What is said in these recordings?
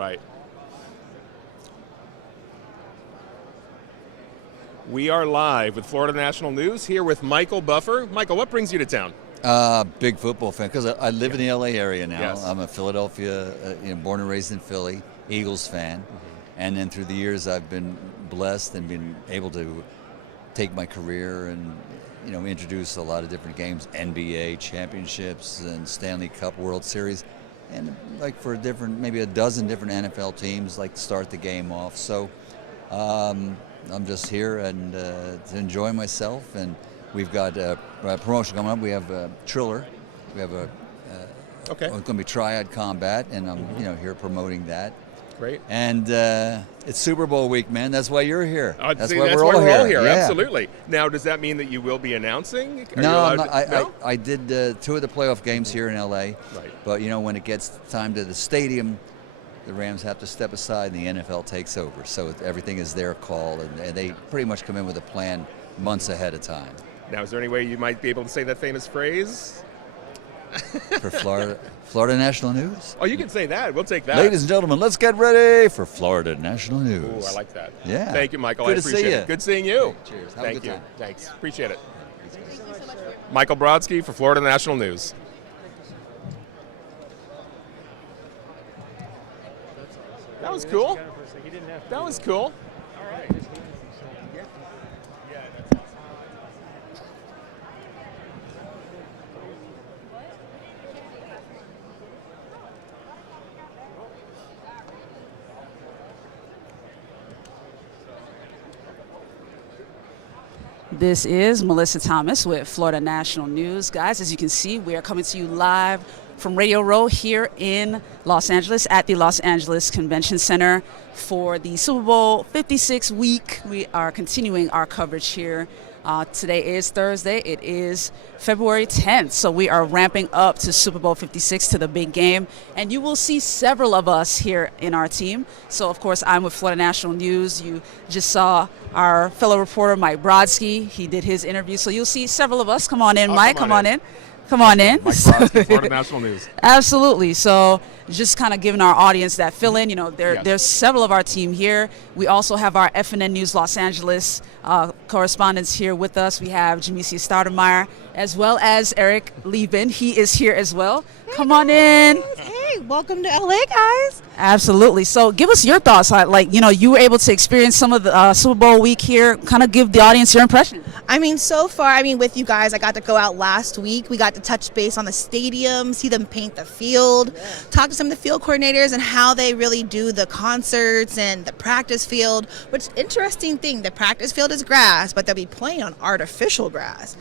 Right. We are live with Florida National News here with Michael Buffer. Michael, what brings you to town? Big football fan because I live in the LA area now. Yes. I'm a Philadelphia, born and raised in Philly, Eagles fan. And then through the years I've been blessed and been able to take my career and introduce a lot of different games, NBA championships and Stanley Cup World Series, and like for maybe a dozen different NFL teams, like to start the game off. So I'm just here and to enjoy myself, and we've got a promotion coming up. We have Triller. We have it's going to be Triad Combat, and I'm here promoting that. Great. And it's Super Bowl week, man. That's why you're here. That's why we're all here. Yeah. Absolutely. Now, does that mean that you will be announcing? I did 2 of the playoff games here in LA. Right. But when it gets time to the stadium, the Rams have to step aside and the NFL takes over. So everything is their call, and they pretty much come in with a plan months ahead of time. Now, is there any way you might be able to say that famous phrase? For Florida National News? Oh, you can say that. We'll take that. Ladies and gentlemen, let's get ready for Florida National News. Ooh, I like that. Yeah. Thank you, Michael. Good I appreciate to see it. you. Good seeing you. Cheers. Have Thank a good you. time. Thanks. Appreciate it. Michael Brodsky for Florida National News. That was cool. That was cool. All right. This is Melissa Thomas with Florida National News. Guys, as you can see, we are coming to you live from Radio Row here in Los Angeles at the Los Angeles Convention Center for the Super Bowl 56 week. We are continuing our coverage here. Today is Thursday. It is February 10th, so we are ramping up to Super Bowl 56, to the big game, and you will see several of us here in our team. So, of course, I'm with Florida National News. You just saw our fellow reporter, Mike Brodsky. He did his interview, so you'll see several of us. Come on in, Mike. Come on in. Come on in. Mike Brodsky, Florida National News. Absolutely. So just kind of giving our audience that fill-in. There's several of our team here. We also have our FNN News Los Angeles correspondents here with us. We have Jamesia Stoudemire as well as Eric Lieben. He is here as well. Come on in. Hey, welcome to LA, guys. Absolutely. So give us your thoughts. You were able to experience some of the Super Bowl week here. Kind of give the audience your impression. So far, with you guys, I got to go out last week. We got to touch base on the stadium, see them paint the field, talk to some of the field coordinators and how they really do the concerts and the practice field. Which, interesting thing, the practice field is grass, but they'll be playing on artificial grass.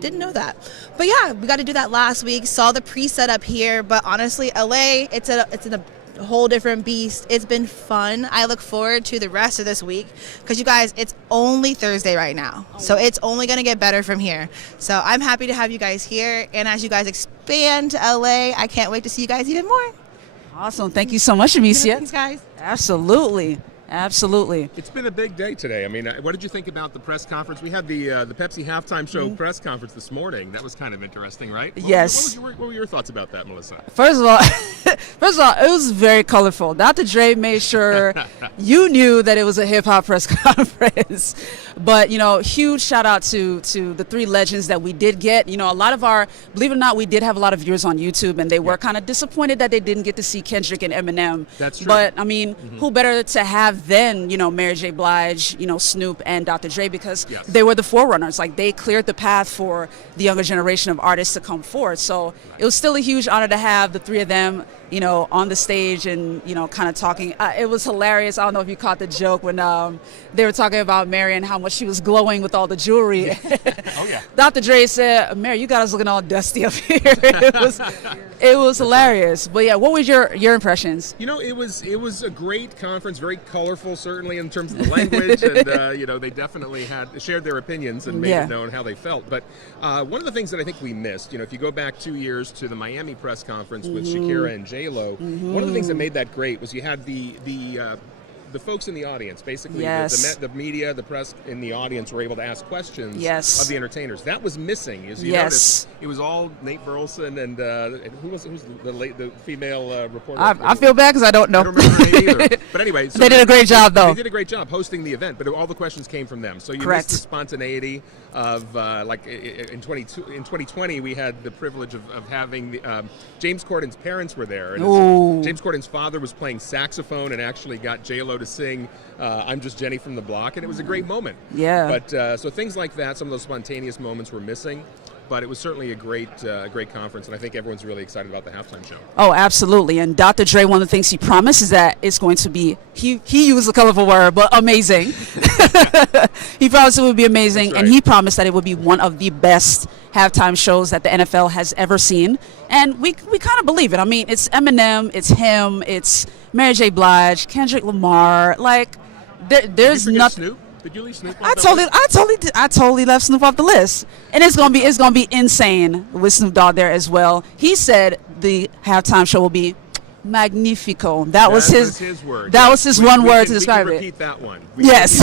Didn't know that. But yeah, we got to do that last week. Saw the pre-set up here, but honestly, LA, it's in a whole different beast. It's been fun. I look forward to the rest of this week because you guys, it's only Thursday right now, so it's only going to get better from here. So I'm happy to have you guys here, and as you guys expand to LA, I can't wait to see you guys even more. Awesome. Thank you so much, Jamesia. Thanks, guys. Absolutely. Absolutely. It's been a big day today. What did you think about the press conference? We had the Pepsi halftime show press conference this morning. That was kind of interesting, right? Yes. What were your thoughts about that, Melissa? First of all, it was very colorful. Dr. Dre made sure you knew that it was a hip-hop press conference. But, huge shout out to the 3 legends that we did get. A lot of believe it or not, we did have a lot of viewers on YouTube, and they were kind of disappointed that they didn't get to see Kendrick and Eminem. That's true. But, who better to have than, Mary J. Blige, Snoop, and Dr. Dre, because they were the forerunners. They cleared the path for the younger generation of artists to come forth. So it was still a huge honor to have the 3 of them, on the stage and, kind of talking. It was hilarious. I don't know if you caught the joke when they were talking about Mary and how much she was glowing with all the jewelry. Oh, yeah. Dr. Dre said, Mary, you got us looking all dusty up here. It was hilarious. But yeah, what was your impressions? It was a great conference, very colorful, certainly in terms of the language, and they definitely shared their opinions and made it known how they felt. But one of the things that I think we missed, if you go back 2 years to the Miami press conference with Shakira and J-Lo, one of the things that made that great was you had the the folks in the audience, basically Yes. the media, the press in the audience were able to ask questions Yes. of the entertainers. That was missing. As you Yes. noticed, it was all Nate Burleson and who's the female reporter? I feel bad because I don't know. I don't remember her name either. But anyway, so They did a great job, though. They did a great job hosting the event, but all the questions came from them. So you Correct. missed the spontaneity of like in 2020 we had the privilege of having James Corden's parents were there, and James Corden's father was playing saxophone and actually got J-Lo to sing "I'm Just Jenny from the Block," and it was a great moment. Yeah. But so things like that, some of those spontaneous moments were missing. But it was certainly a great conference, and I think everyone's really excited about the halftime show. Oh, absolutely. And Dr. Dre, one of the things he promised is that it's going to be, he used a colorful word, but amazing. He promised it would be amazing, Right. and he promised that it would be one of the best halftime shows that the NFL has ever seen. And we kind of believe it. I mean, it's Eminem, it's him, it's Mary J. Blige, Kendrick Lamar. Like, there's Did you forget nothing. Snoop? Did you leave Snoop off I that totally left Snoop off the list, and it's gonna be insane with Snoop Dogg there as well. He said the halftime show will be magnifico. That was his word. That was his one word to describe we it. can repeat that one. Yes,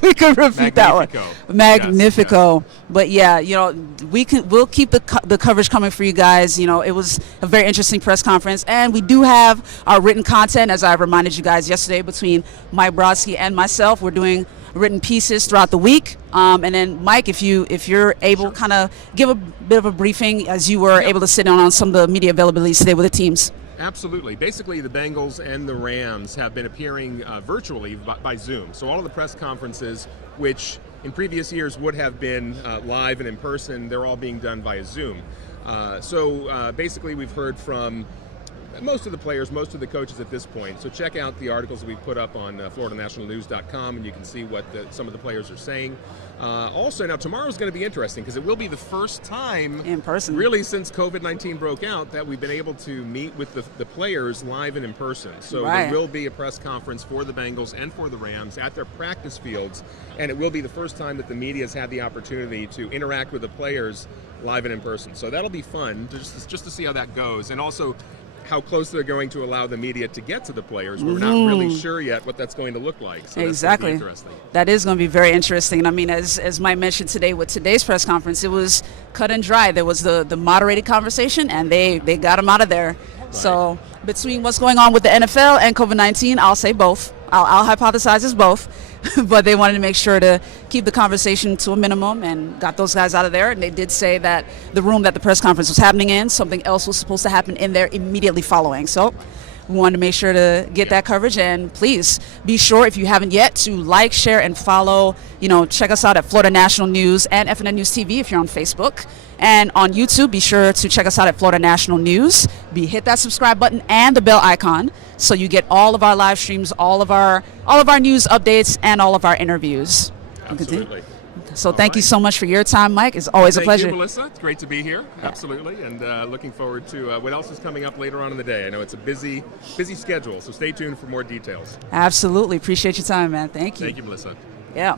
we could repeat that one. Magnifico. Yes. But yeah, we'll keep the coverage coming for you guys. It was a very interesting press conference, and we do have our written content, as I reminded you guys yesterday, between Mike Brodsky and myself. We're doing written pieces throughout the week, and then Mike, if you're able, kind of give a bit of a briefing, as you were able to sit down on some of the media availabilities today with the teams. Absolutely. Basically, the Bengals and the Rams have been appearing virtually by Zoom. So all of the press conferences, which in previous years would have been live and in person, they're all being done via Zoom. So basically, we've heard from most of the players, most of the coaches at this point. So check out the articles that we put up on FloridaNationalNews.com, and you can see what some of the players are saying. Also, now tomorrow's going to be interesting because it will be the first time In person. really since COVID-19 broke out that we've been able to meet with the players live and in person. So Right. there will be a press conference for the Bengals and for the Rams at their practice fields, and it will be the first time that the media has had the opportunity to interact with the players live and in person. So that'll be fun just to see how that goes, and also how close they're going to allow the media to get to the players. We're not really sure yet what that's going to look like. So Exactly. That's going to be interesting. That is going to be very interesting. And I mean, as Mike mentioned today with today's press conference, it was cut and dry. There was the moderated conversation, and they got him out of there. Right. So between what's going on with the NFL and COVID-19, I'll say both. I'll hypothesize as both. But they wanted to make sure to keep the conversation to a minimum and got those guys out of there. And they did say that the room that the press conference was happening in, something else was supposed to happen in there immediately following. So we wanted to make sure to get that coverage. And please be sure, if you haven't yet, to like, share, and follow. Check us out at Florida National News and FNN News TV if you're on Facebook. And on YouTube, be sure to check us out at Florida National News. Hit that subscribe button and the bell icon so you get all of our live streams, all of our news updates, and all of our interviews. Absolutely. So thank you so much for your time, Mike. It's always a pleasure. Thank you, Melissa. It's great to be here. Absolutely. And looking forward to what else is coming up later on in the day. I know it's a busy schedule, so stay tuned for more details. Absolutely. Appreciate your time, man. Thank you. Thank you, Melissa. Yeah.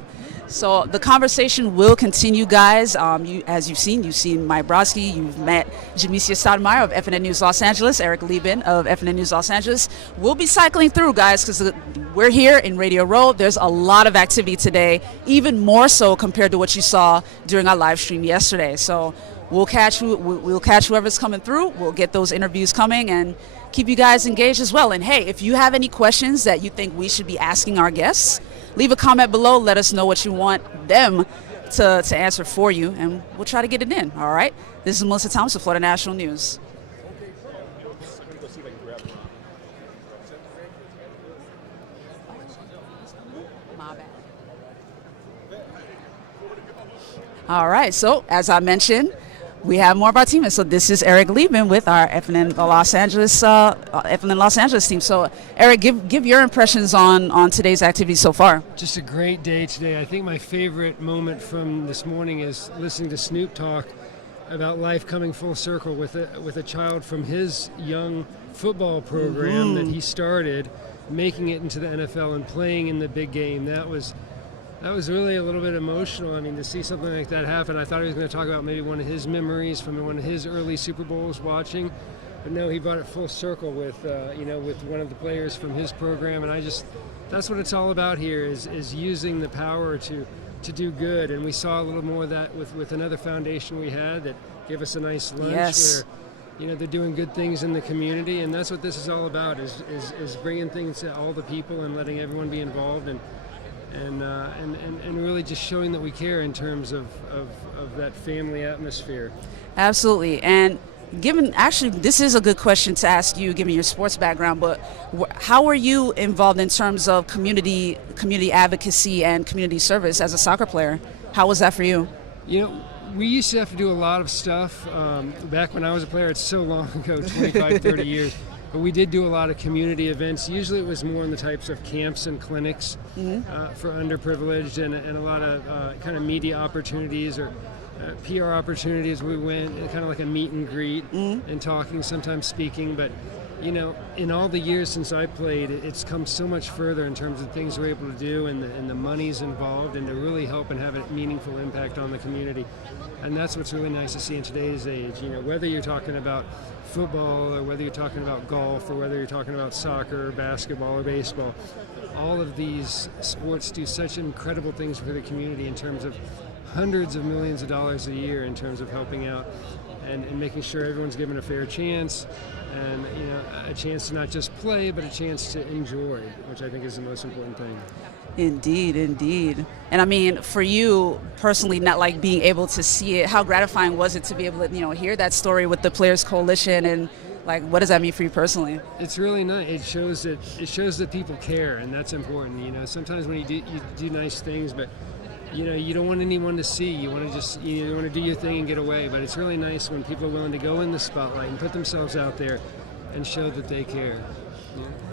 So the conversation will continue, guys. As you've seen Mike Brodsky, you've met Jamesia Stoudemire of FNN News Los Angeles, Eric Lieben of FNN News Los Angeles. We'll be cycling through, guys, because we're here in Radio Row. There's a lot of activity today, even more so compared to what you saw during our live stream yesterday. So we'll catch whoever's coming through. We'll get those interviews coming and keep you guys engaged as well. And hey, if you have any questions that you think we should be asking our guests, leave a comment below. Let us know what you want them to answer for you, and we'll try to get it in. All right? This is Melissa Thomas of Florida National News. All right. So, as I mentioned, we have more of our team. So this is Eric Lieben with our FNN Los Angeles team. So Eric, give your impressions on today's activity so far. Just a great day today. I think my favorite moment from this morning is listening to Snoop talk about life coming full circle with a child from his young football program that he started, making it into the NFL and playing in the big game. That was really a little bit emotional. I mean, to see something like that happen, I thought he was going to talk about maybe one of his memories from one of his early Super Bowls watching, but no, he brought it full circle with one of the players from his program, and I just that's what it's all about here, is using the power to do good. And we saw a little more of that with another foundation we had that gave us a nice lunch. Yes. Where they're doing good things in the community, and that's what this is all about, is bringing things to all the people and letting everyone be involved, and really just showing that we care in terms of that family atmosphere. Absolutely. And this is a good question to ask you, given your sports background, but how were you involved in terms of community advocacy and community service as a soccer player? How was that for you? We used to have to do a lot of stuff. Back when I was a player, it's so long ago, 25, 30 years. But we did do a lot of community events. Usually it was more in the types of camps and clinics for underprivileged, and a lot of kind of media opportunities or PR opportunities. We went kind of like a meet and greet and talking, sometimes speaking. But, in all the years since I played, it's come so much further in terms of things we're able to do and the money's involved, and to really help and have a meaningful impact on the community. And that's what's really nice to see in today's age. Whether you're talking about football, or whether you're talking about golf, or whether you're talking about soccer or basketball or baseball, all of these sports do such incredible things for the community in terms of hundreds of millions of dollars a year, in terms of helping out and making sure everyone's given a fair chance, and a chance to not just play, but a chance to enjoy, which I think is the most important thing. Indeed. And I mean, for you personally, not like being able to see it, how gratifying was it to be able to, hear that story with the Players Coalition, and like, what does that mean for you personally? It's really nice. It shows that people care, and that's important. Sometimes when you do nice things, but you don't want anyone to see. You want to just you want to do your thing and get away. But it's really nice when people are willing to go in the spotlight and put themselves out there and show that they care.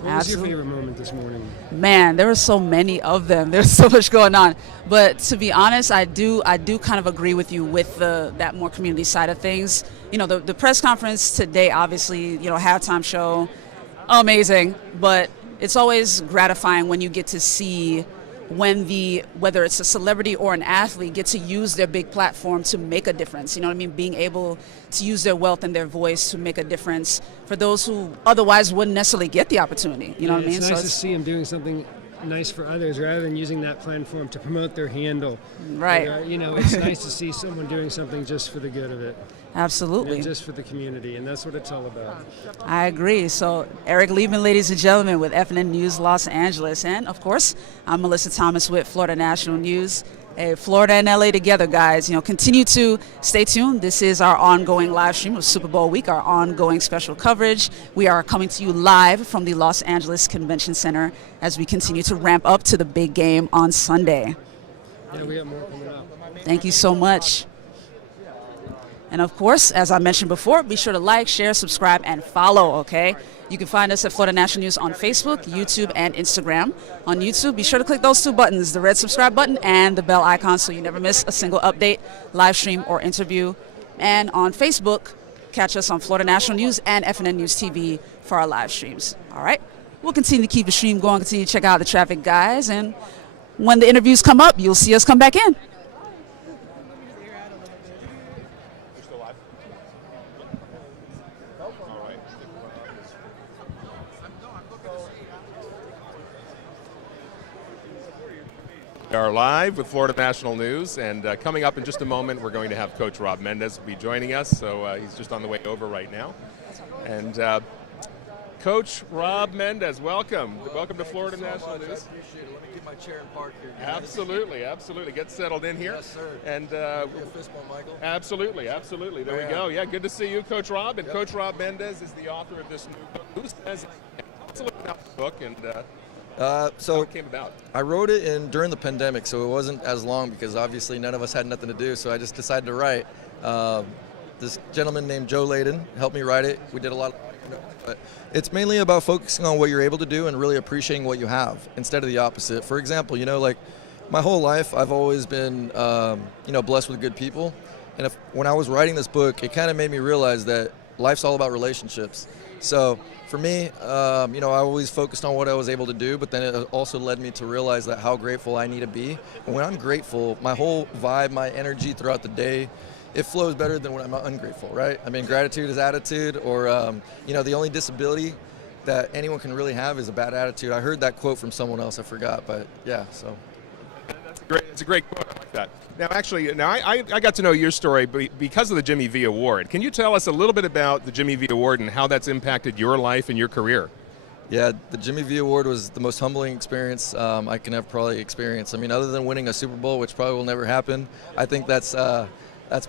What was your favorite moment this morning? Man, there were so many of them. There's so much going on. But to be honest, I do kind of agree with you with that more community side of things. The press conference today, obviously, halftime show, amazing. But it's always gratifying when you get to see whether it's a celebrity or an athlete, get to use their big platform to make a difference. Being able to use their wealth and their voice to make a difference for those who otherwise wouldn't necessarily get the opportunity. It's nice to see them doing something nice for others rather than using that platform to promote their handle. Right. It's nice to see someone doing something just for the good of it. Absolutely. And just for the community, and that's what it's all about. I agree. So, Eric Liebman, ladies and gentlemen, with FNN News Los Angeles. And, of course, I'm Melissa Thomas with Florida National News. Hey, Florida and LA together, guys. Continue to stay tuned. This is our ongoing live stream of Super Bowl week, our ongoing special coverage. We are coming to you live from the Los Angeles Convention Center as we continue to ramp up to the big game on Sunday. Yeah, we have more coming up. Thank you so much. And of course, as I mentioned before, be sure to like, share, subscribe, and follow, okay? You can find us at Florida National News on Facebook, YouTube, and Instagram. On YouTube, be sure to click those two buttons, the red subscribe button and the bell icon, so you never miss a single update, live stream, or interview. And on Facebook, catch us on Florida National News and FNN News TV for our live streams. All right? We'll continue to keep the stream going, continue to check out the traffic, guys. And when the interviews come up, you'll see us come back in. We are live with Florida National News, and coming up in just a moment, we're going to have Coach Rob Mendez be joining us. So he's just on the way over right now. And Coach Rob Mendez, welcome to Florida National News. I appreciate it. Let me get my chair and park here. Absolutely. Get settled in here. Yes, sir. And a fist bump, Michael. Absolutely. There we go. Yeah, good to see you, Coach Rob. And Coach Rob Mendez is the author of this new book. Who says? Tell us a little about the book and how it came about. I wrote it during the pandemic, so it wasn't as long because obviously none of us had nothing to do, so I just decided to write. This gentleman named Joe Layden helped me write it. We did a lot of notes, but it's mainly about focusing on what you're able to do and really appreciating what you have instead of the opposite. For example, like my whole life I've always been blessed with good people, and when I was writing this book, it kind of made me realize that life's all about relationships. So for me, I always focused on what I was able to do, but then it also led me to realize that how grateful I need to be. And when I'm grateful, my whole vibe, my energy throughout the day, it flows better than when I'm ungrateful, right? I mean, gratitude is attitude, or, the only disability that anyone can really have is a bad attitude. I heard that quote from someone else, I forgot, but yeah, so. It's a great quote. I like that. Now, actually, I got to know your story because of the Jimmy V Award. Can you tell us a little bit about the Jimmy V Award and how that's impacted your life and your career? Yeah, the Jimmy V Award was the most humbling experience I can have probably experienced. I mean, other than winning a Super Bowl, which probably will never happen, I think that's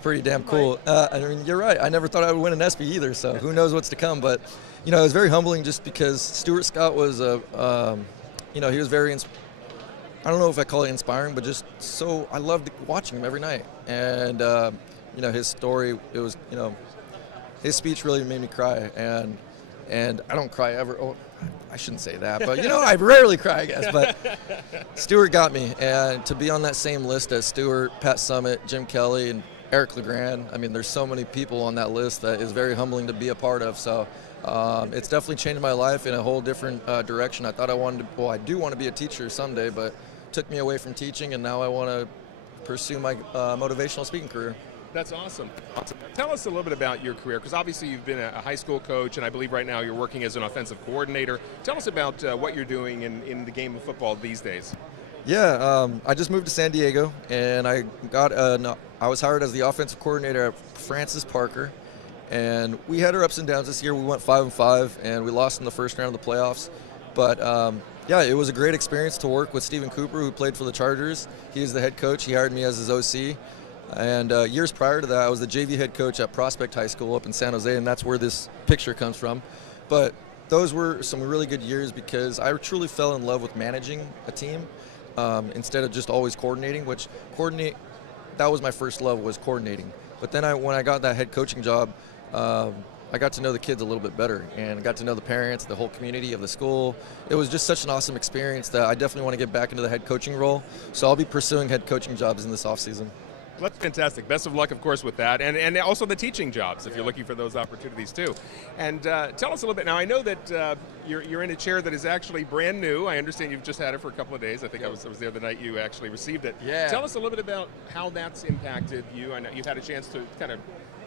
pretty damn cool. I mean, you're right. I never thought I would win an ESPY either, so who knows what's to come. But, you know, it was very humbling just because Stuart Scott was, you know, he was very I don't know if I call it inspiring, but just so I loved watching him every night. And, you know, his story, it was, you know, his speech really made me cry. And I don't cry ever. Oh, I shouldn't say that, but, you know, I rarely cry, I guess. But Stuart got me. And to be on that same list as Stuart, Pat Summitt, Jim Kelly, and Eric LeGrand, I mean, there's so many people on that list that is very humbling to be a part of. So it's definitely changed my life in a whole different direction. I thought I wanted to, well, I do want to be a teacher someday, but took me away from teaching, and now I want to pursue my motivational speaking career. That's awesome. Tell us a little bit about your career, because obviously you've been a high school coach, and I believe right now you're working as an offensive coordinator. Tell us about what you're doing in the game of football these days. Yeah, I just moved to San Diego, and I was hired as the offensive coordinator at Francis Parker, and we had our ups and downs this year. We went 5-5, and we lost in the first round of the playoffs, but yeah, it was a great experience to work with Stephen Cooper, who played for the Chargers. He is the head coach. He hired me as his OC. And years prior to that, I was the JV head coach at Prospect High School up in San Jose, and that's where this picture comes from. But those were some really good years because I truly fell in love with managing a team instead of just always coordinating, that was my first love, was coordinating. But then when I got that head coaching job, I got to know the kids a little bit better and got to know the parents, the whole community of the school. It was just such an awesome experience that I definitely want to get back into the head coaching role. So I'll be pursuing head coaching jobs in this offseason. Well, that's fantastic. Best of luck, of course, with that, and also the teaching jobs if you're looking for those opportunities too. And tell us a little bit. Now, I know that you're in a chair that is actually brand new. I understand you've just had it for a couple of days. I think I was there the night you actually received it. Yeah. Tell us a little bit about how that's impacted you. I know you've had a chance to kind of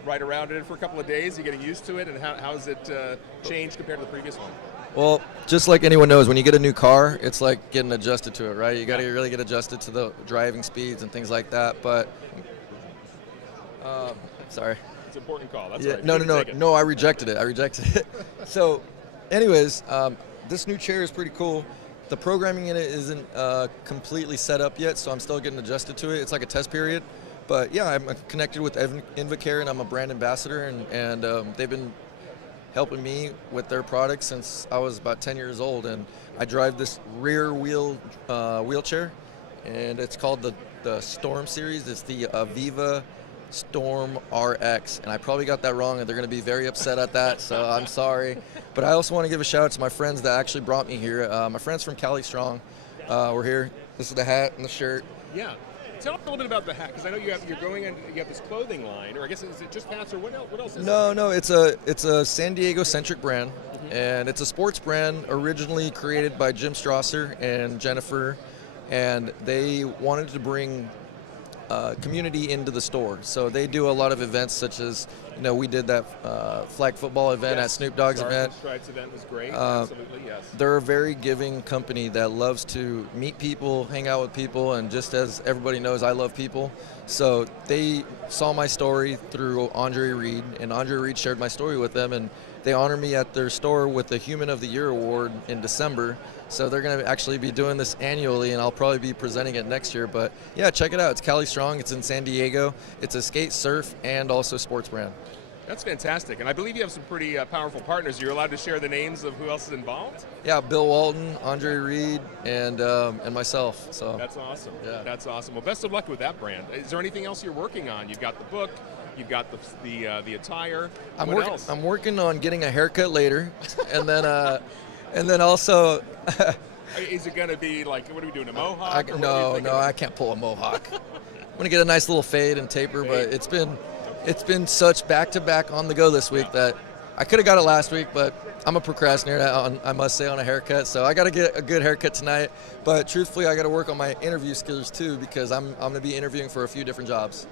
ride around in it for a couple of days. You're getting used to it, and how has it changed compared to the previous one? Well, just like anyone knows, when you get a new car, it's like getting adjusted to it, right? You got to really get adjusted to the driving speeds and things like that. But, sorry. It's an important call. That's yeah, right. No, I rejected it. So, anyways, this new chair is pretty cool. The programming in it isn't completely set up yet, so I'm still getting adjusted to it. It's like a test period. But yeah, I'm connected with Invacare, and I'm a brand ambassador, and they've been helping me with their products since I was about 10 years old. And I drive this rear wheel wheelchair, and it's called the Storm Series. It's the Aviva Storm RX, and I probably got that wrong, and they're going to be very upset at that, so I'm sorry. But I also want to give a shout out to my friends that actually brought me here. My friends from Calif we're here. This is the hat and the shirt. Yeah. Tell us a little bit about the hat, because I know you're going in. You have this clothing line, or I guess is it just hats, or what else is it? No, it's a San Diego centric brand, and it's a sports brand originally created by Jim Strasser and Jennifer, and they wanted to bring community into the store. So they do a lot of events, such as, we did that flag football event at Snoop Dogg's event. Stripes event was great. Absolutely, yes. They're a very giving company that loves to meet people, hang out with people, and just as everybody knows, I love people. So they saw my story through Andre Reed, and Andre Reed shared my story with them, and they honored me at their store with the Human of the Year award in December. So they're going to actually be doing this annually, and I'll probably be presenting it next year. But yeah, check it out. It's Cali Strong. It's in San Diego. It's a skate, surf, and also sports brand. That's fantastic. And I believe you have some pretty powerful partners. You're allowed to share the names of who else is involved? Yeah, Bill Walton, Andre Reed, and myself. So that's awesome. Yeah. That's awesome. Well, best of luck with that brand. Is there anything else you're working on? You've got the book. You've got the attire. What else? I'm working on getting a haircut later, and then also. Is it going to be like, what are we doing, a mohawk? No, I can't pull a mohawk. I'm going to get a nice little fade and taper, but it's been such back-to-back on the go this week that I could have got it last week, but I'm a procrastinator, I must say, on a haircut. So I got to get a good haircut tonight. But truthfully, I got to work on my interview skills too, because I'm going to be interviewing for a few different jobs.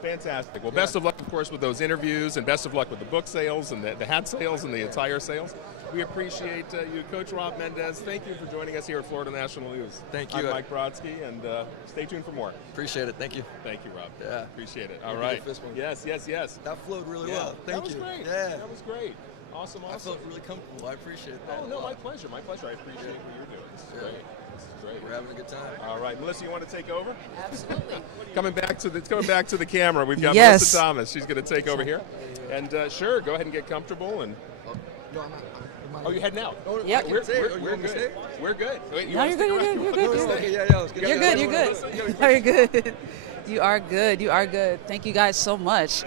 Fantastic. Well, best of luck, of course, with those interviews, and best of luck with the book sales and the hat sales and the attire sales. We appreciate you. Coach Rob Mendez, thank you for joining us here at Florida National News. Thank you. I'm Mike Brodsky, and stay tuned for more. Appreciate it. Thank you. Thank you, Rob. Yeah. Appreciate it. We'll All do right. the fist bump. Yes, yes, yes. That flowed really well. Thank you. That was great. Yeah. That was great. Awesome, I awesome. felt really comfortable. I appreciate that. Oh, no, my pleasure. My pleasure. I appreciate what you're doing. This is great. This is great. We're having a good time. All right, Melissa, you want to take over? Absolutely. Coming back to the camera, we've got Yes. Melissa Thomas. She's going to take over here. And sure, go ahead and get comfortable. And No, I'm not. oh, you're heading out. Yep. We're good. We're good. Wait, you No, want you're to good, stick you're around? good, you're good, You want to you're stay? good. Yeah, let's get You're it. good. You're good. No, you're good. You are good. You are good. Thank you guys so much.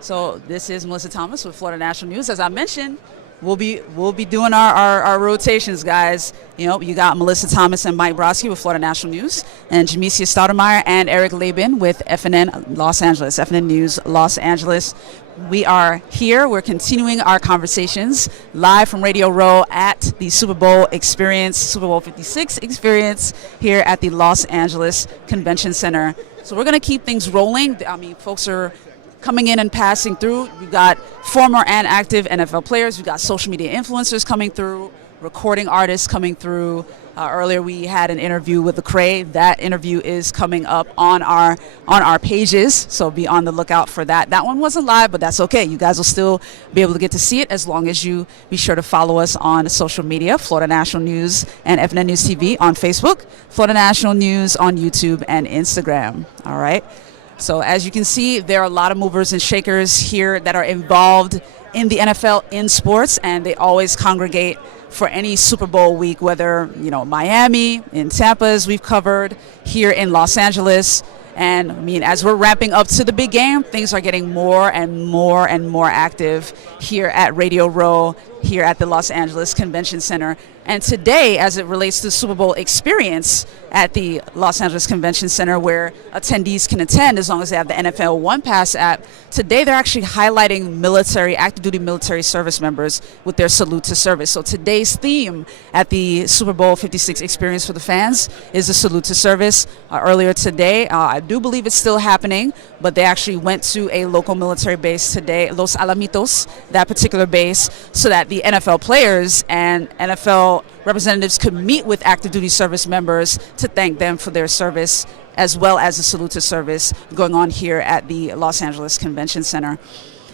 So this is Melissa Thomas with Florida National News. As I mentioned, we'll be doing our rotations, guys. You know, you got Melissa Thomas and Mike Brodsky with Florida National News, and Jamesia Stoudemire and Eric Laban with FNN Los Angeles, FNN News Los Angeles. We are here. We're continuing our conversations live from Radio Row at the Super Bowl experience, Super Bowl 56 experience here at the Los Angeles Convention Center. So we're going to keep things rolling. I mean, folks are coming in and passing through. We've got former and active NFL players. We've got social media influencers coming through, recording artists coming through. Earlier we had an interview with Lecrae. That interview is coming up on our pages, so be on the lookout for that. That one wasn't live, but that's okay. You guys will still be able to get to see it as long as you be sure to follow us on social media, Florida National News and FNN News TV on Facebook, Florida National News on YouTube and Instagram. All right. So as you can see, there are a lot of movers and shakers here that are involved in the NFL in sports, and they always congregate for any Super Bowl week, whether, you know, Miami, in Tampa, as we've covered, here in Los Angeles. And I mean, as we're ramping up to the big game, things are getting more and more and more active here at Radio Row, here at the Los Angeles Convention Center. And today, as it relates to the Super Bowl experience at the Los Angeles Convention Center, where attendees can attend as long as they have the NFL One Pass app, today they're actually highlighting active duty military service members with their salute to service. So today's theme at the Super Bowl 56 experience for the fans is the salute to service. Earlier today, I do believe it's still happening, but they actually went to a local military base today, Los Alamitos, that particular base, so that the NFL players and NFL representatives could meet with active duty service members to thank them for their service, as well as the salute to service going on here at the Los Angeles Convention Center.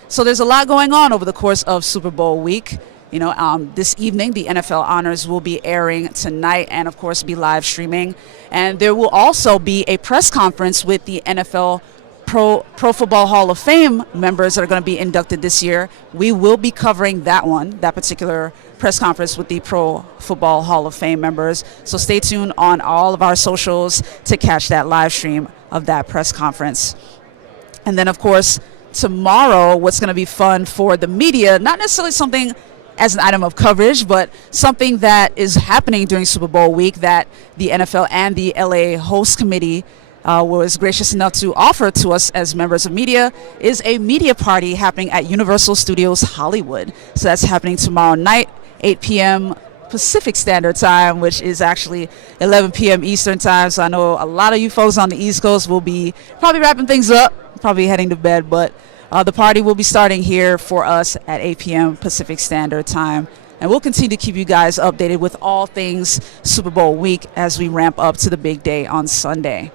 So there's a lot going on over the course of Super Bowl week. You know, this evening, the NFL honors will be airing tonight and, of course, be live streaming. And there will also be a press conference with the NFL Pro Football Hall of Fame members that are going to be inducted this year. We will be covering that particular press conference with the Pro Football Hall of Fame members. So stay tuned on all of our socials to catch that live stream of that press conference. And then, of course, tomorrow, what's going to be fun for the media, not necessarily something as an item of coverage, but something that is happening during Super Bowl week that the NFL and the LA Host Committee was gracious enough to offer to us as members of media, is a media party happening at Universal Studios Hollywood. So that's happening tomorrow night, 8 p.m. Pacific Standard Time, which is actually 11 p.m. Eastern Time. So I know a lot of you folks on the East Coast will be probably wrapping things up, probably heading to bed, but the party will be starting here for us at 8 p.m. Pacific Standard Time. And we'll continue to keep you guys updated with all things Super Bowl week as we ramp up to the big day on Sunday.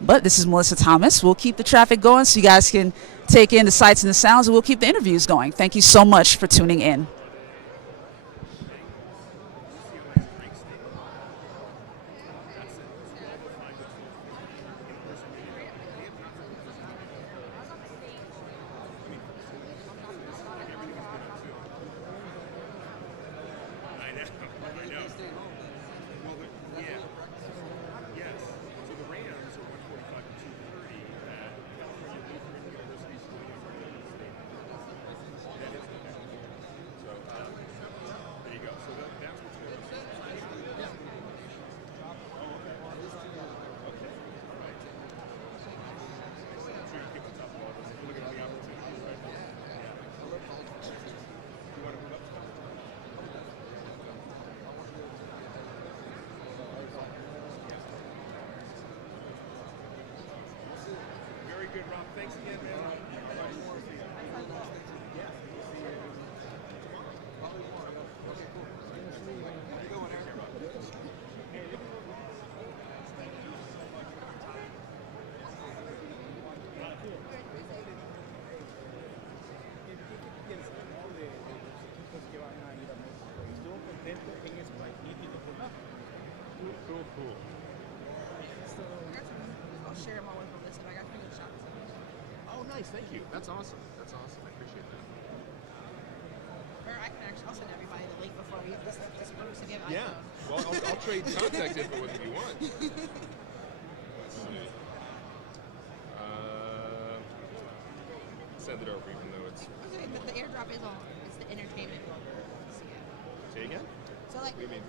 But this is Melissa Thomas. We'll keep the traffic going so you guys can take in the sights and the sounds, and we'll keep the interviews going. Thank you so much for tuning in. Cool. I'll share them all with Melissa. I got pretty good shots. Oh, nice. Thank you. That's awesome. That's awesome. I appreciate that. Or I can actually, I'll send everybody the link before we this person give Yeah. iPhone. Well, I'll trade contact info with you if you want. Let's see. Send it over, even though it's. Okay, but the airdrop is on. It's the entertainment one. Say again? So like, What do you mean?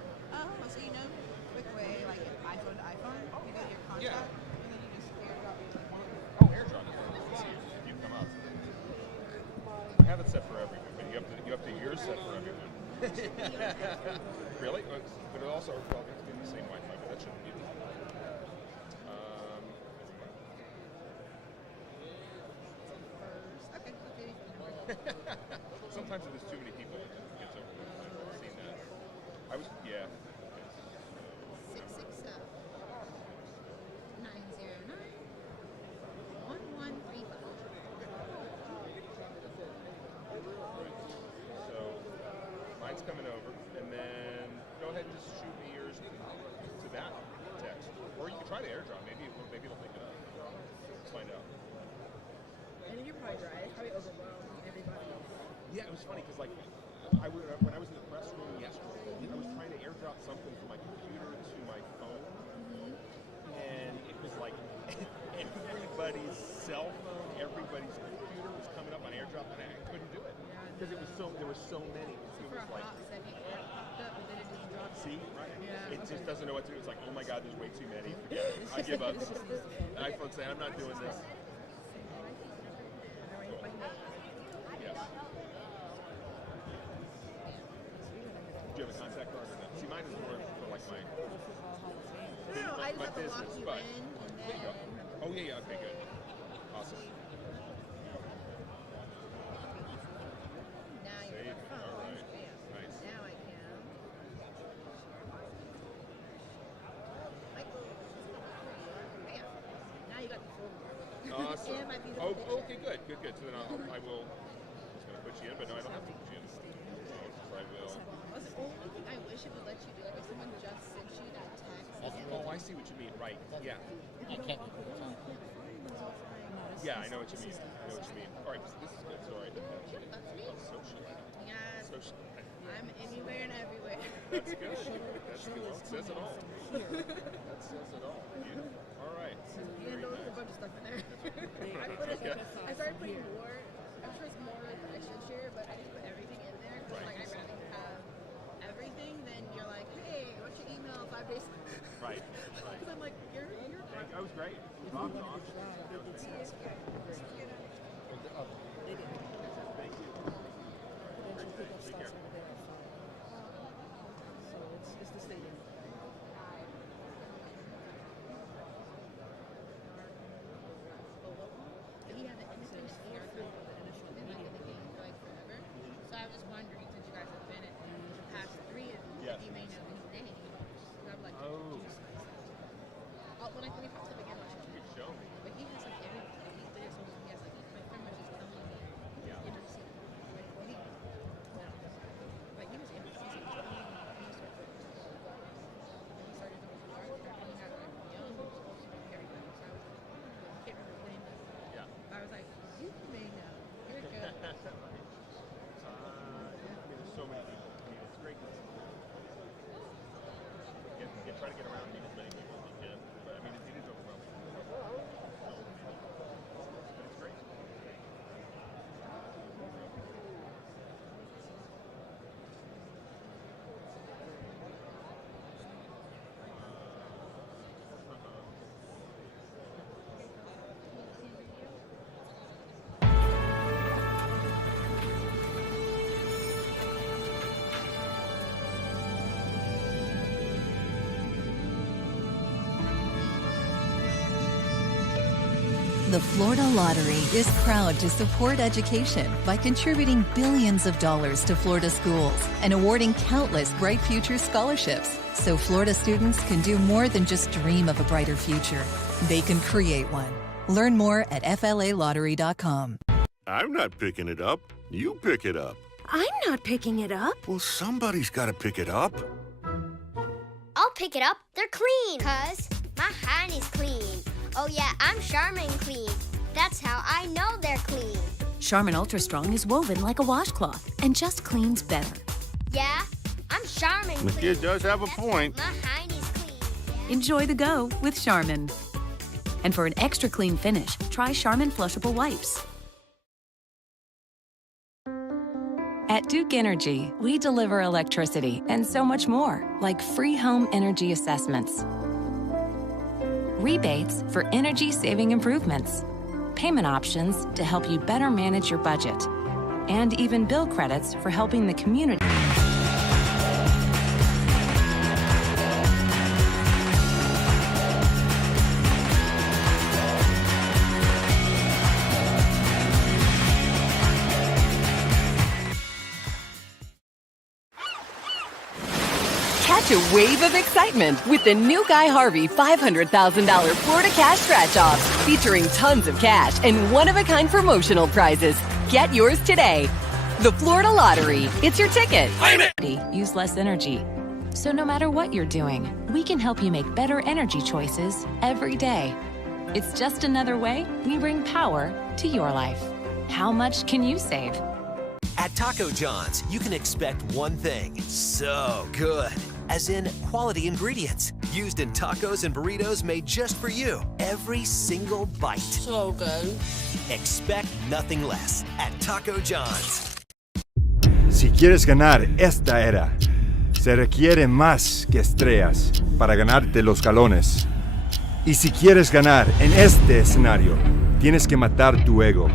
So you know, quick way, like iPhone to iPhone, you go to your contact, Yeah. and then you just airdrop it. Oh, airdrop. Let's see if you come up. I have it set for everyone, but you have to yours set for everyone. Really? But it also well, it's be the same Wi-Fi, but that shouldn't be. Sometimes if there's too many people, it gets over. I've seen that. I was, yeah. 667 909 1135. So mine's coming over, and then go ahead and just shoot me yours to that text, or you can try to airdrop. Maybe it'll pick it up. Let's find out. And then you're probably right. It's probably overwhelmed everybody. Yeah, it was funny because when I was in the press room yesterday, I was trying to airdrop something from my computer to my phone, and it was like everybody's cell phone, everybody's computer was coming up on airdrop, and I couldn't do it because there were so many. It was like, see, right? It just doesn't know what to do. It's like, oh my God, there's way too many. Forget it. I give up. iPhone saying, I'm not doing this. Yes. Do you have a contact card or not? See, mine is more for like my business, but there you go. Oh yeah, okay, good, awesome. Now Save you're it. All right, nice. Now I can. Like, bam. Now you got the full. Awesome. And my beautiful picture. Okay, good. So then I will. Just gonna put you in, but no, I don't have to put you in. So I will. That's the only thing I wish it would let you do. Like if someone just sent you that text. Oh, I see what you mean. Right. Yeah. I can't. Yeah, I know what you mean. All right, this is good. Sorry. That's me. Social. Yes. Social. I'm anywhere and everywhere. That's good. That's good. Well, it says it all. That says it all. Beautiful. All right. Yeah, no, there's a bunch of stuff in there. I started putting more. I'm sure it's more like I should share, but I just put everything in there because like I'd rather have everything than you're like, hey, what's your email 5 days? Right. Because I'm like, you're. That was great. Bob was awesome. That was fantastic. Thank you. Take care. So it's the stadium. He had an initial sphere and like in the game for like forever. So I was just wondering, since you guys have been in the past 3 of you, Yes. if you may know his name. And I'm like, Oh. when I talked to him again last year. Good show. But he has like everything. He's there, so he has like my friend was just telling me, Yeah. interesting. Like, well, he, no. But he was in the season 20 when he started doing his art. And he had like young, everybody. So I was like, I can't remember his name. Yeah. I was like, you may know. You're good. There's so many people. I mean, it's great. Try to get around meet as many people as you can. But I mean, it is overwhelming. But it's great. The Florida Lottery is proud to support education by contributing billions of dollars to Florida schools and awarding countless Bright Future scholarships so Florida students can do more than just dream of a brighter future. They can create one. Learn more at FLALottery.com. I'm not picking it up. You pick it up. I'm not picking it up. Well, somebody's got to pick it up. I'll pick it up. They're clean. 'Cause my hand is clean. Oh yeah, I'm Charmin clean. That's how I know they're clean. Charmin Ultra Strong is woven like a washcloth and just cleans better. Yeah, I'm Charmin clean. The kid does have a point. My hand is clean. Enjoy the go with Charmin. And for an extra clean finish, try Charmin Flushable Wipes. At Duke Energy, we deliver electricity and so much more, like free home energy assessments, rebates for energy-saving improvements, payment options to help you better manage your budget, and even bill credits for helping the community. Catch a wave of excitement with the new Guy Harvey $500,000 Florida Cash Scratch-Offs, featuring tons of cash and one-of-a-kind promotional prizes. Get yours today. The Florida Lottery. It's your ticket. Use less energy. So no matter what you're doing, we can help you make better energy choices every day. It's just another way we bring power to your life. How much can you save? At Taco John's, you can expect one thing: so good. As in quality ingredients used in tacos and burritos made just for you. Every single bite. So good. Expect nothing less at Taco John's. Si quieres ganar esta era, se requiere más que estrellas para ganarte los galones. Y si quieres ganar en este escenario, tienes que matar tu ego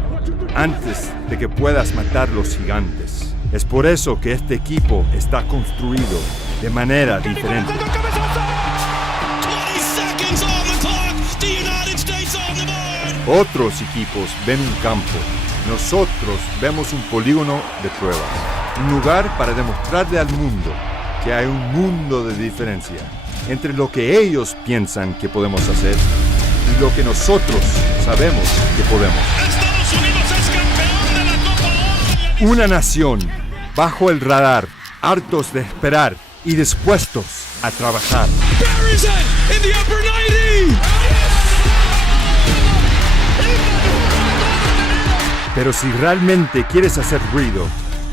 antes de que puedas matar los gigantes. Es por eso que este equipo está construido de manera diferente. Otros equipos ven un campo, nosotros vemos un polígono de pruebas. Un lugar para demostrarle al mundo que hay un mundo de diferencia entre lo que ellos piensan que podemos hacer y lo que nosotros sabemos que podemos. Estados Unidos es campeón de la Copa Oro. Una nación bajo el radar, hartos de esperar y dispuestos a trabajar. Buries it in the upper 90. Pero si realmente quieres hacer ruido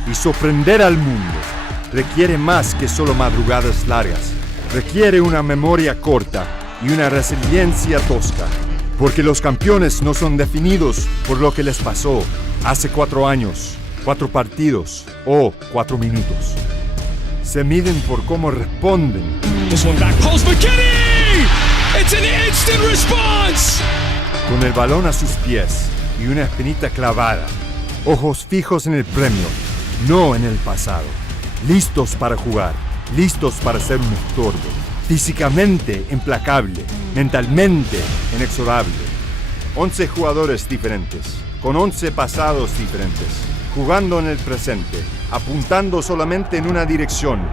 y sorprender al mundo, requiere más que solo madrugadas largas. Requiere una memoria corta y una resiliencia tosca. Porque los campeones no son definidos por lo que les pasó hace 4 años, 4 partidos o 4 minutos. Se miden por cómo responden. This one back post McKinney! It's an instant response! Con el balón a sus pies y una espinita clavada. Ojos fijos en el premio, no en el pasado. Listos para jugar, listos para ser un estorbo. Físicamente implacable, mentalmente inexorable. 11 jugadores diferentes, con 11 pasados diferentes, jugando en el presente, apuntando solamente en una dirección.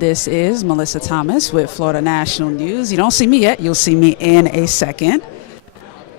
This is Melissa Thomas with Florida National News. You don't see me yet. You'll see me in a second.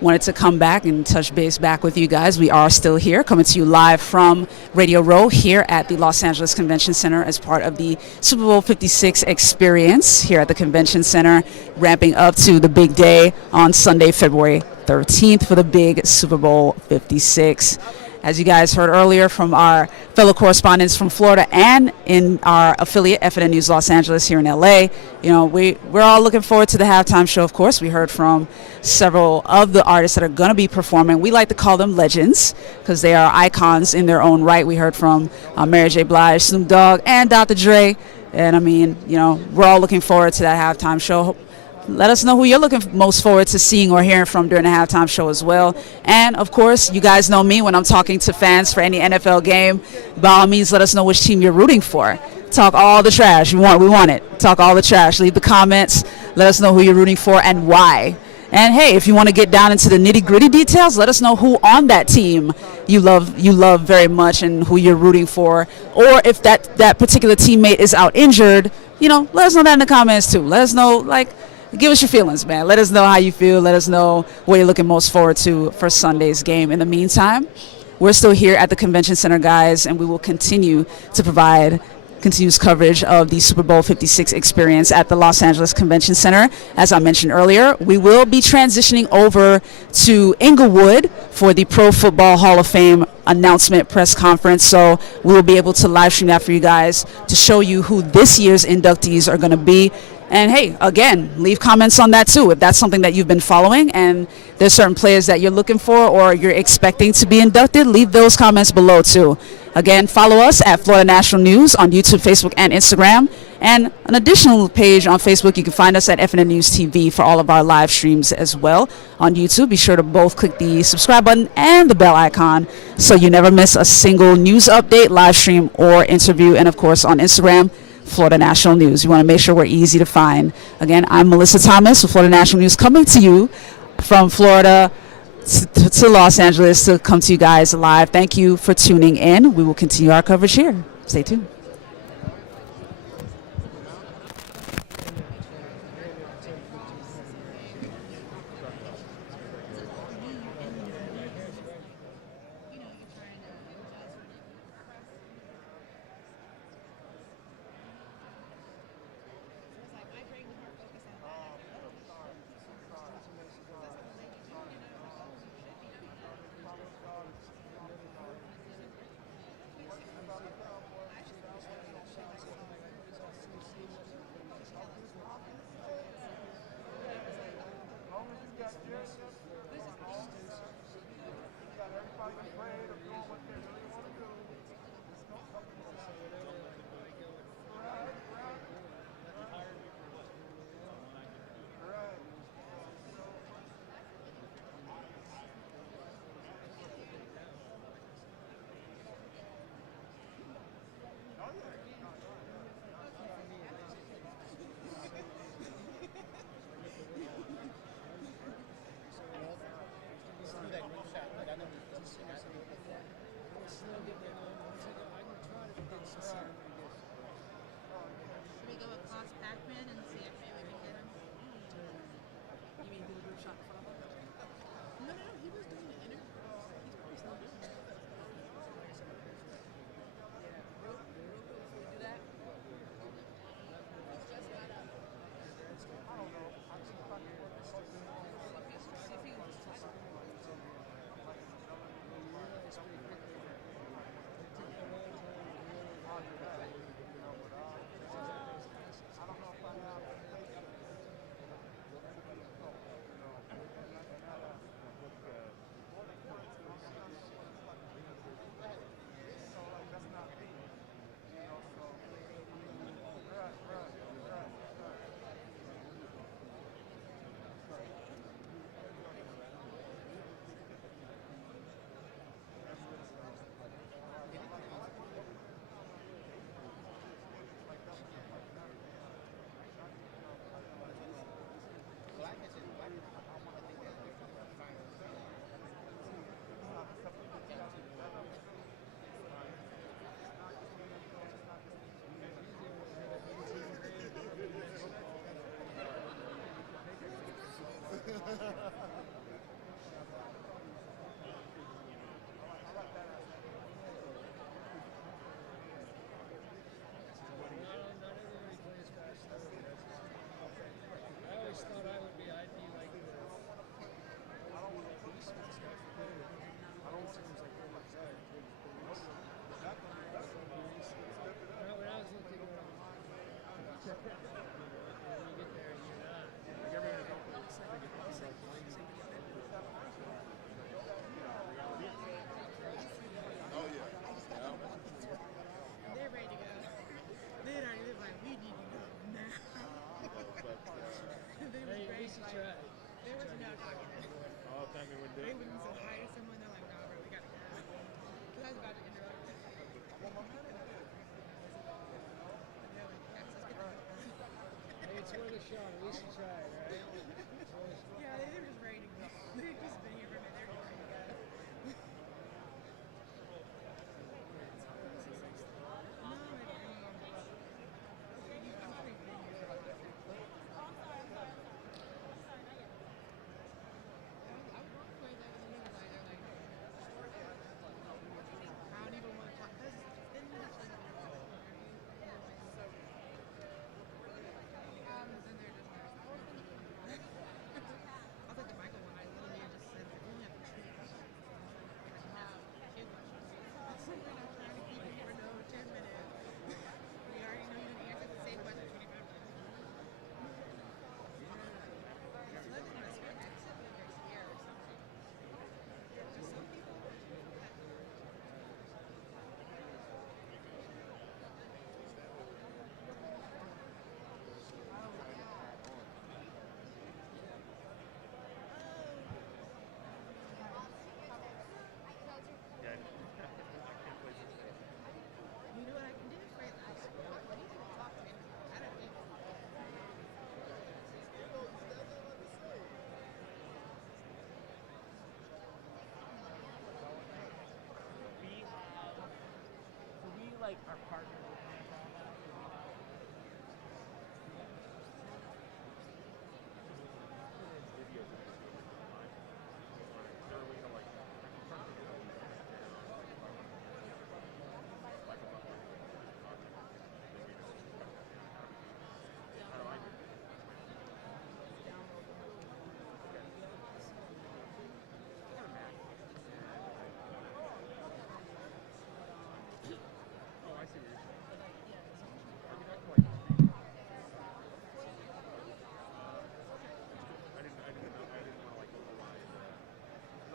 Wanted to come back and touch base back with you guys. We are still here, coming to you live from Radio Row here at the Los Angeles Convention Center as part of the Super Bowl 56 experience here at the Convention Center, ramping up to the big day on Sunday, February 13th for the big Super Bowl 56. As you guys heard earlier from our fellow correspondents from Florida and in our affiliate, FNN News Los Angeles here in LA, we're all looking forward to the halftime show, of course. We heard from several of the artists that are going to be performing. We like to call them legends because they are icons in their own right. We heard from Mary J. Blige, Snoop Dogg, and Dr. Dre. And we're all looking forward to that halftime show. Let us know who you're looking most forward to seeing or hearing from during the halftime show as well. And, of course, you guys know me when I'm talking to fans for any NFL game. By all means, let us know which team you're rooting for. Talk all the trash. We want it. Talk all the trash. Leave the comments. Let us know who you're rooting for and why. And, hey, if you want to get down into the nitty-gritty details, let us know who on that team you love very much and who you're rooting for. Or if that particular teammate is out injured, let us know that in the comments, too. Let us know, give us your feelings, man. Let us know how you feel. Let us know what you're looking most forward to for Sunday's game. In the meantime, we're still here at the Convention Center, guys, and we will continue to provide continuous coverage of the Super Bowl 56 experience at the Los Angeles Convention Center. As I mentioned earlier, we will be transitioning over to Inglewood for the Pro Football Hall of Fame announcement press conference. So we will be able to live stream that for you guys to show you who this year's inductees are going to be. And hey, again, leave comments on that too. If that's something that you've been following and there's certain players that you're looking for or you're expecting to be inducted, leave those comments below too. Again, follow us at Florida National News on YouTube, Facebook, and Instagram. And an additional page on Facebook, you can find us at FNN News TV for all of our live streams as well. On YouTube, be sure to both click the subscribe button and the bell icon so you never miss a single news update, live stream, or interview. And of course, on Instagram, Florida National News. You want to make sure we're easy to find. Again, I'm Melissa Thomas with Florida National News, coming to you from Florida to Los Angeles to come to you guys live. Thank you for tuning in. We will continue our coverage here. Stay tuned. It's worth a shot. At least you tried, right? Yeah, they were just ready to go. They've just been here for a minute. They're just ready to go. like our partners with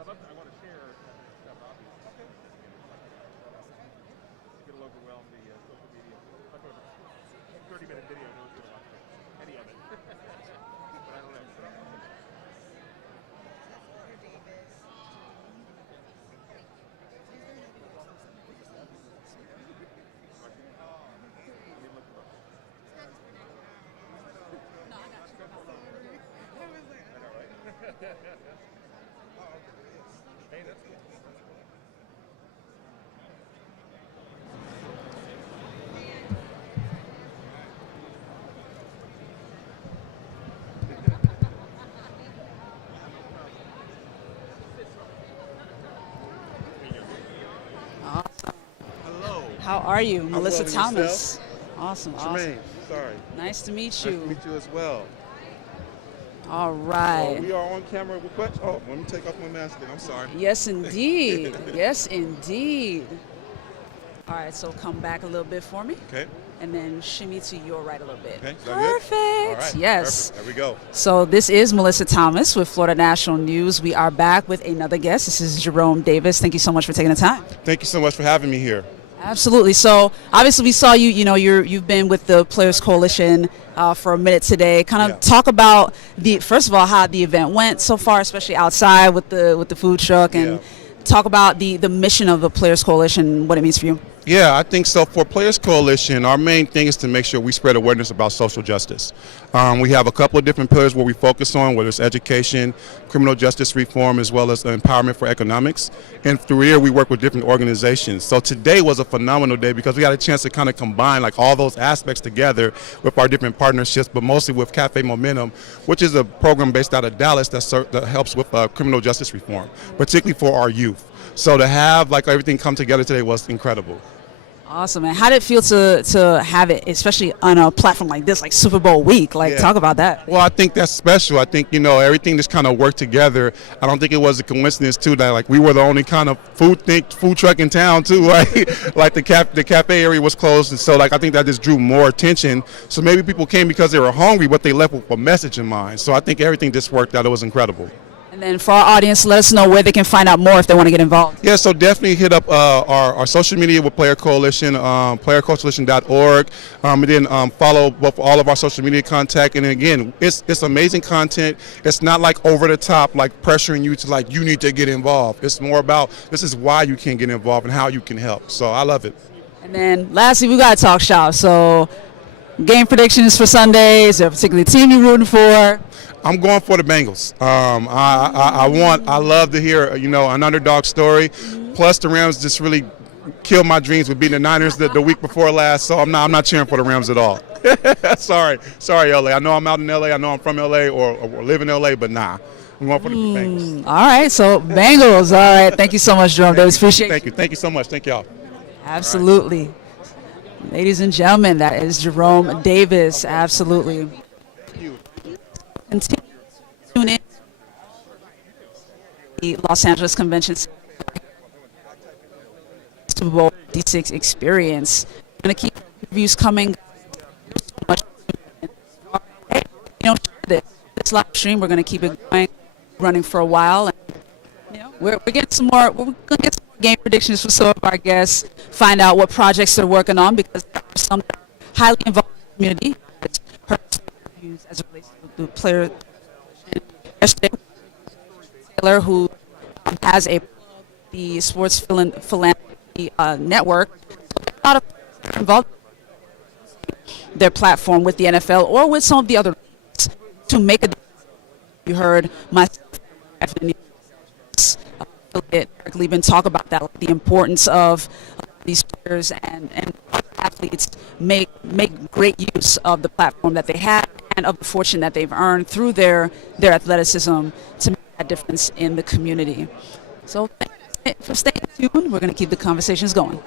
I want to share stuff, obviously. Okay. It'll overwhelm the social media. Like a 30-minute video, no one's going to watch any of it. But I don't know. Hey, that's good. Awesome. Hello. How are you? Melissa well, Thomas. yourself? Awesome. Jermaine, Awesome. sorry. Nice to meet you. Nice to meet you as well. All right. Oh, we are on camera with questions. Oh, let me take off my mask then. I'm sorry. Yes, indeed. Yes, indeed. All right, so come back a little bit for me. Okay. And then shimmy to your right a little bit. Okay. Is that Perfect. Good? All right. Yes. Perfect. There we go. So this is Melissa Thomas with Florida National News. We are back with another guest. This is Jerome Davis. Thank you so much for taking the time. Thank you so much for having me here. Absolutely. So obviously we saw you, you've been with the Players Coalition for a minute today. Kind of talk about first of all, how the event went so far, especially outside with the food truck, and talk about the mission of the Players Coalition, what it means for you. Yeah, I think so. For Players Coalition, our main thing is to make sure we spread awareness about social justice. We have a couple of different pillars where we focus on, whether it's education, criminal justice reform, as well as empowerment for economics. And through here, we work with different organizations. So today was a phenomenal day because we got a chance to kind of combine like all those aspects together with our different partnerships, but mostly with Cafe Momentum, which is a program based out of Dallas that helps with criminal justice reform, particularly for our youth. So to have like everything come together today was incredible. Awesome, man. How did it feel to have it, especially on a platform like this, like Super Bowl week? Talk about that. Well, I think that's special. I think, everything just kind of worked together. I don't think it was a coincidence, too, that, like, we were the only kind of food truck in town, too, right? Like, the cafe area was closed, and so, like, I think that just drew more attention. So maybe people came because they were hungry, but they left with a message in mind. So I think everything just worked out. It was incredible. And then for our audience, let us know where they can find out more if they want to get involved. Yeah, so definitely hit up our social media with Player Coalition, playercoalition.org, and then follow all of our social media contact. And again, it's amazing content. It's not like over the top, like pressuring you to like you need to get involved. It's more about this is why you can get involved and how you can help. So I love it. And then lastly, we got to talk shop. So game predictions for Sunday. Is there a particular team you're rooting for? I'm going for the Bengals. I love to hear an underdog story. Plus the Rams just really killed my dreams with beating the Niners the week before last. So I'm not cheering for the Rams at all. sorry, LA. I know I'm out in LA. I know I'm from LA or live in LA, but nah. I'm going for the Bengals. All right, so Bengals. All right, thank you so much, Jerome Davis. Appreciate it. Thank you so much. Thank y'all. Absolutely. Right. Ladies and gentlemen, that is Jerome Davis. Absolutely. Continue to tune in the Los Angeles Convention Center Super Bowl LVI experience. We're going to keep reviews coming. This live stream, we're going to keep it going, running for a while. And, we're getting some more. We're going to get some more game predictions for some of our guests. Find out what projects they're working on because there are some highly involved in the community. As it relates to the player, Taylor, who has the Sports Philanthropy Network, so a lot of involved their platform with the NFL or with some of the other leagues to make a. You heard my FNN affiliate Eric Lieben talk about that, the importance of these players and athletes make great use of the platform that they have and of the fortune that they've earned through their athleticism to make that difference in the community. So thank you for staying tuned. We're going to keep the conversations going.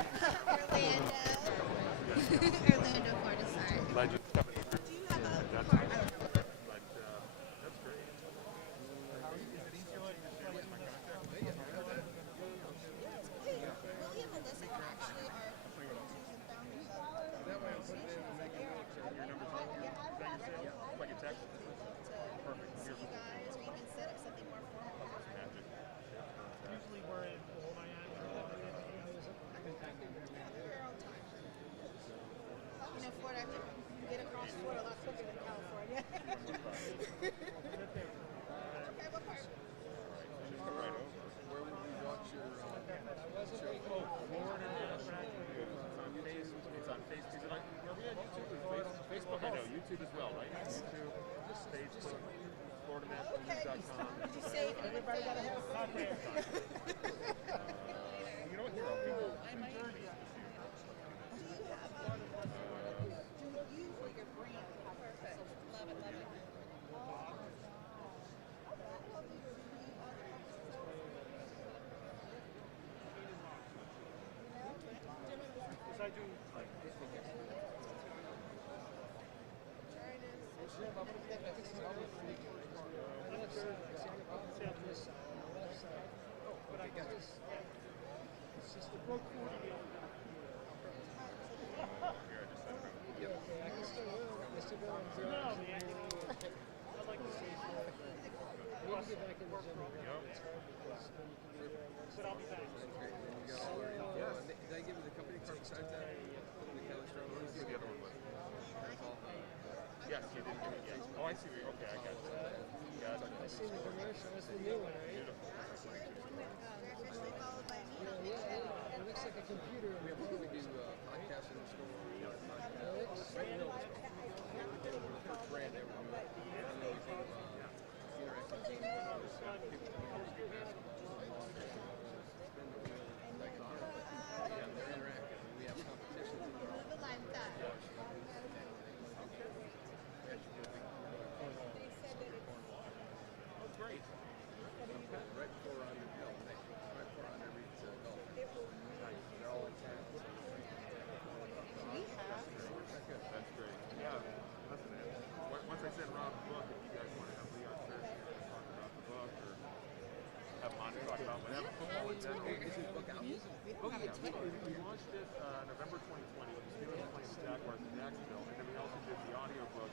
We launched it November 2020 when the Steelers were playing the Jaguars in Jacksonville, and then we also did the audiobook.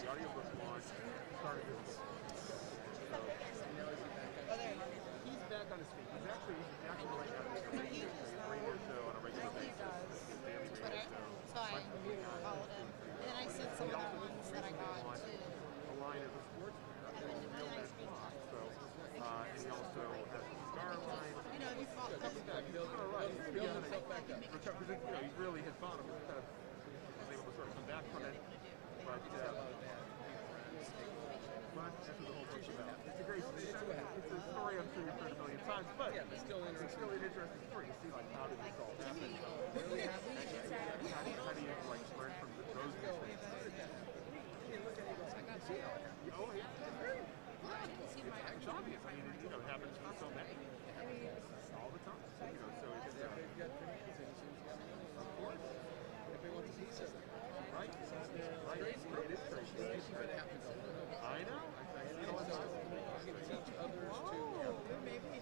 The audiobook launch started this week. So some of the ones that I got too. A line of the sports clock. So, and he also has the star line. You know, you fought Because he's really his bottom is kind of was able to sort of come back from it. But this is the whole book's about. It's a great story. It's a story I'm sure you've heard a million times, but it's still an interesting story to see like how did this all happen. How do you like learn from those mistakes? Oh yeah. It's obvious. I mean, it happens for so many. All the time. So it's they've got positions. Of course. If they want to see something. Right. It is crazy. But it happens all the time. I know. You know what? Teach others to maybe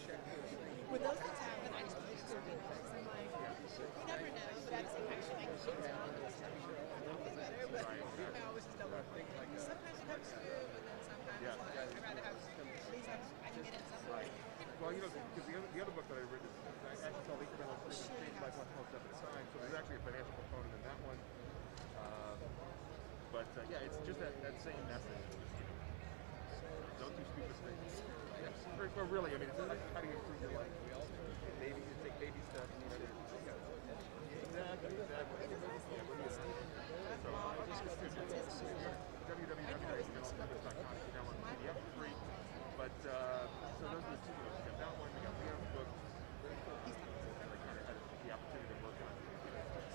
check those things. With those things happen, I just make sure because I'm like, you never know. But at the same time, I can keep telling this stuff. Better, but I always just double think like sometimes it comes through, but then sometimes like, I'd rather have at least I can get it somewhere. Well, because the other book that I read is actually called Incremental Improvements, Change Life One Small Step at a Time. So there's actually a financial component in that one. But it's just that same message. Don't do stupid things. Well, really, I mean, it's like how do you improve your life? Maybe you take baby steps. Exactly. So www.incrementalfitness.com. You can download the PDF for free. But so those are the two books. We got that one. We got Leon's book. The opportunity to work on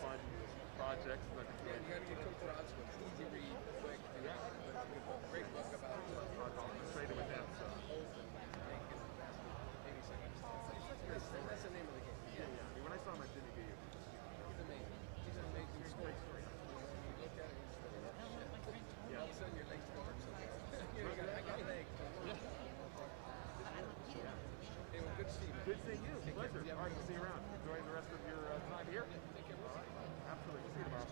fun projects. But you got to get Coach Rod's one. It's easy to read, quick. Great book about illustrated with him. So. That's the name of the game. Yeah. I mean, when I saw him at Jimmy B, he's amazing. He's an amazing story. When you look at it, all of a sudden your legs work. I got a leg. Hey, well, good to see you. Good seeing you. Pleasure. All right, we'll see you around. Enjoy the rest of your time here. Take care. All right. Absolutely. See you tomorrow.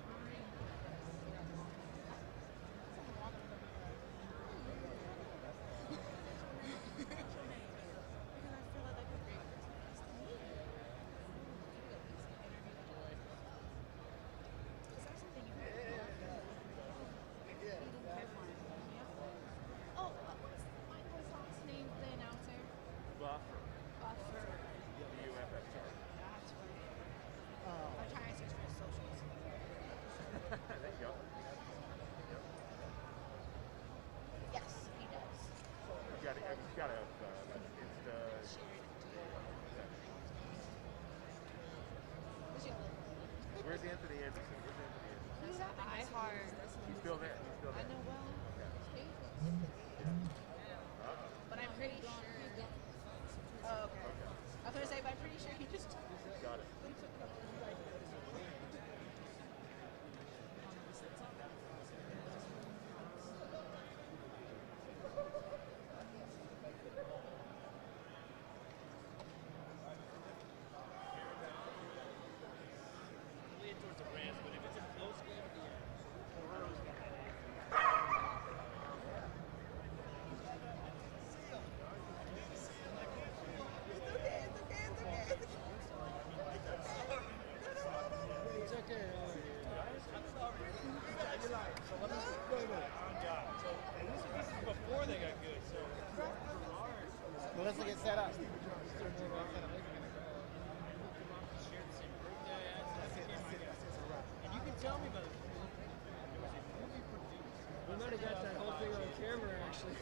Buffer. B-U-F-F-R. That's right. I'm trying to search for socials. There you go. Yep. Yes, he does. You gotta have Insta. Where's Anthony Anderson? He's at iHeart. He's still there. I know well. Okay. But I'm pretty sure. Oh, okay. I was going to say, but I'm pretty sure he just. Got it. Lean towards the Rams, but if it's a close game at the end, It's okay. So this is before they got good. So Well, let's get set up. and you can tell me, but it was a movie produced. We might have got that whole thing on camera, actually.